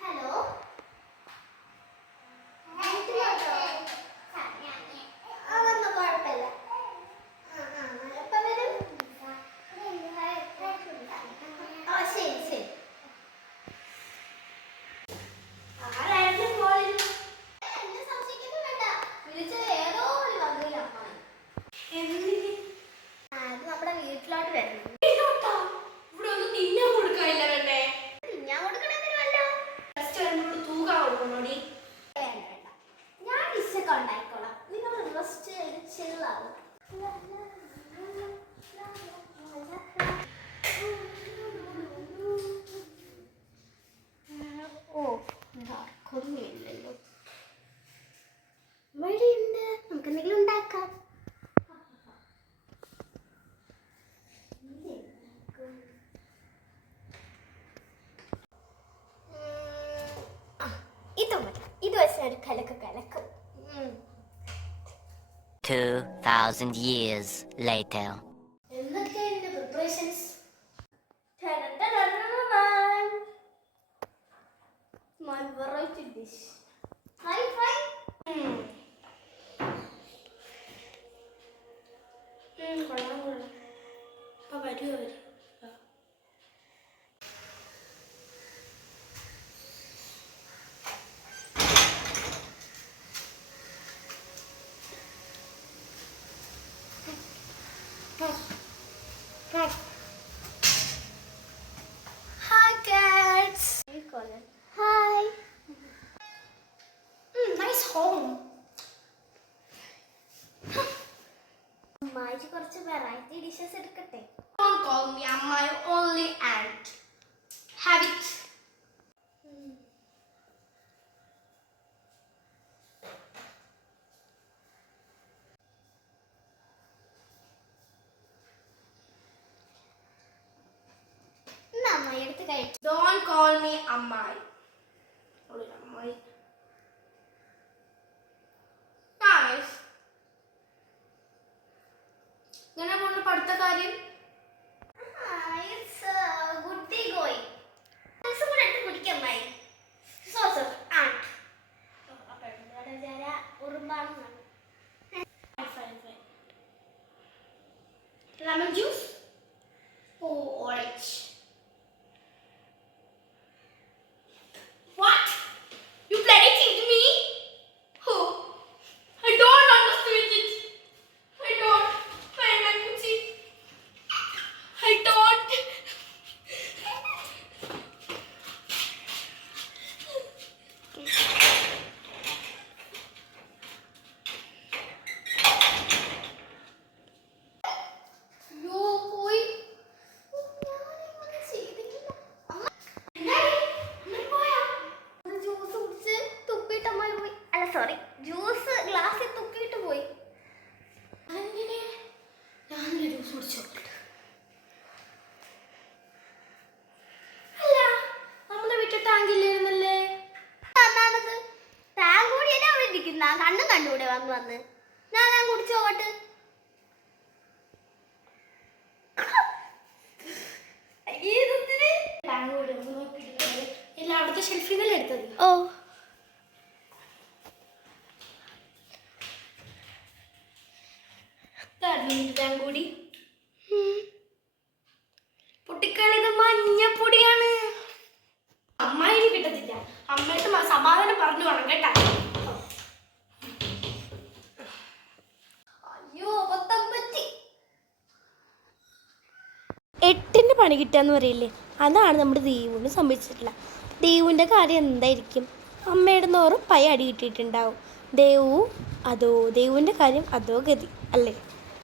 Hello, അതൊന്നും കുഴപ്പമില്ല. എപ്പം വരും? ആ ശരി ശരി. ആരായിരുന്നു കോളിൽ? എന്നെ സംശയിക്കുന്നു വേണ്ട. വിളിച്ചത് ഏതോ ഒരു വകയിലെ അമ്മായി. എന്തിന്? അത് നമ്മുടെ വീട്ടിലോട്ട് വരുന്നു. ഇവിടെ ഒന്നും തിന്നാൻ കൊടുക്കാനില്ല വേണ്ടേ? ഞാൻ കൊടുക്കണമെന്നില്ലല്ലോ. ഫസ്റ്റ് വരുമ്പോഴോട് തൂക്കാൻ കൊടുക്കണോടി. വേണ്ട വേണ്ട, ഞാൻ ഡിഷൊക്കെ ഉണ്ടായിക്കോളാം. നിങ്ങൾ റെസ്റ്റ് ചെയ്ത് ചില്ലാവും. ഓ, ആർക്കൊന്നുമില്ലല്ലോ. വഴിയുണ്ട്, നമുക്ക് എന്തെങ്കിലും ഉണ്ടാക്കാം. ഇത് വെച്ച് ഒരു കലക്കും. 2,000 years later. എന്തൊക്കെ എന്റെ preparations? My variety dish. Hi, fine. കൊള്ളാം കൊള്ളാം. അപ്പൊ വരുമോ വരും? Hi, cats. Hi. Nice home. അമ്മായിക്ക് കുറച്ച് വെറൈറ്റി ഡിഷസ് എടുക്കട്ടെ. Don't call me my only aunt. Have it. എന്നാ അമ്മായി എടുത്ത് കഴിക്കും. Don't call me അമ്മായി. ഒരു അമ്മായി. Nice. ഇങ്ങനെ പോണ പഠിത്ത കാര്യം? It's goody going. Some കൂടെ എടുത്ത് കുടിക്കാം അമ്മായി. So aunt. ഉറുമ്പാണെന്നാണ്. Fine. Lemon juice? Oh, orange. What? You bloody kicked me? Oh, I don't understand it. I don't. I don't. അയ്യോ, പോയി. ഞാനിങ്ങനെ ചെയ്തിട്ടില്ല. അമ്മ, അമ്മ പോയാ? ഒരു ജ്യൂസ് കുടിച്ച് തുപ്പിയിട്ട് അമ്മായി പോയി. അല്ല സോറി, ജ്യൂസ് ഗ്ലാസ്സിൽ തുപ്പിയിട്ട് പോയി. അതെങ്ങനെ? ഞാനൊരു ജ്യൂസ് കുടിച്ചോട്ടെ. അല്ല, നമ്മുടെ വീട്ടിൽ ടാങ്കില്ലായിരുന്നല്ലേ? അതാണത്. ടാങ്ക് കൂടിയല്ലേ അവിടെ ഇരിക്കുന്ന. കണ്ണും കണ്ടുകൂടെ വന്ന് ഞാൻ കുടിച്ചു പോകട്ടെ. ടാങ്ക് കൂടി ഒന്ന് നോക്കിയിട്ട് എല്ലാം അവിടുത്തെ ഷെൽഫിൽ നിന്നല്ലേ എടുത്തത്? ഓ, ടാങ്ക് കൂടി പൊട്ടിക്കളിത് മഞ്ഞപ്പൊടിയാണ്. അമ്മായി കിട്ടത്തില്ല. അമ്മയിട്ട് സമാധാനം പറഞ്ഞു വേണം കേട്ടാ. അയ്യോ, അബദ്ധം പറ്റി. 8-ന് പണി കിട്ടുകയെന്ന് പറയില്ലേ, അതാണ് നമ്മുടെ ദേവുവിന് സംഭവിച്ചിട്ടില്ല. ദേവുവിൻ്റെ കാര്യം എന്തായിരിക്കും? അമ്മയുടെ നോറും പൈ അടി കിട്ടിയിട്ടുണ്ടാവും. ദേവുവിൻ്റെ കാര്യം അതോ ഗതി അല്ലേ?